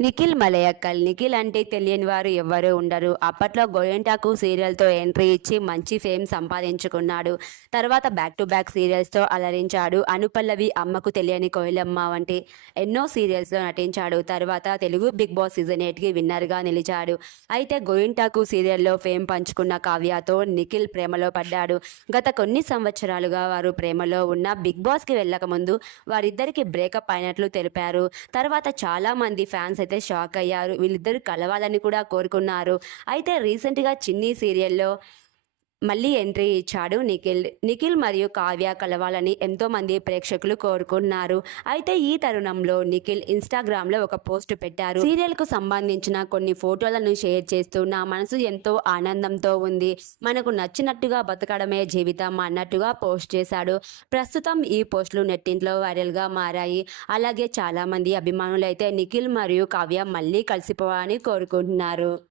నిఖిల్ మలయక్కల్ నిఖిల్ అంటే తెలియని వారు ఎవ్వరూ ఉండరు. అప్పట్లో గోయంటాకు సీరియల్తో ఎంట్రీ ఇచ్చి మంచి ఫేమ్ సంపాదించుకున్నాడు. తర్వాత బ్యాక్ టు బ్యాక్ సీరియల్స్తో అలరించాడు. అనుపల్లవి అమ్మకు తెలియని కోయిలమ్మ వంటి ఎన్నో సీరియల్స్లో నటించాడు. తర్వాత తెలుగు బిగ్ బాస్ సీజన్ ఎయిట్కి విన్నర్గా నిలిచాడు. అయితే గోయింటాకు సీరియల్లో ఫేమ్ పంచుకున్న కావ్యతో నిఖిల్ ప్రేమలో పడ్డాడు. గత కొన్ని సంవత్సరాలుగా వారు ప్రేమలో ఉన్న బిగ్ బాస్కి వెళ్ళకముందు వారిద్దరికి బ్రేకప్ అయినట్లు తెలిపారు. తర్వాత చాలా మంది ఫ్యాన్స్ అయితే షాక్ అయ్యారు. వీళ్ళిద్దరు కలవాలని కూడా కోరుకున్నారు. అయితే రీసెంట్గా చిన్ని సీరియల్లో మళ్ళీ ఎంట్రీ ఇచ్చాడు నిఖిల్. నిఖిల్ మరియు కావ్య కలవాలని ఎంతో మంది ప్రేక్షకులు కోరుకున్నారు అయితే ఈ తరుణంలో నిఖిల్ ఇన్స్టాగ్రామ్లో ఒక పోస్ట్ పెట్టారు. సీరియల్కు సంబంధించిన కొన్ని ఫోటోలను షేర్ చేస్తూ నా మనసు ఎంతో ఆనందంతో ఉంది. మనకు నచ్చినట్టుగా బతకడమే జీవితం అన్నట్టుగా పోస్ట్ చేశాడు. ప్రస్తుతం ఈ పోస్టులు నెట్టింట్లో వైరల్గా మారాయి. అలాగే చాలా మంది అభిమానులు అయితే నిఖిల్ మరియు కావ్య మళ్ళీ కలిసిపోవాలని కోరుకుంటున్నారు.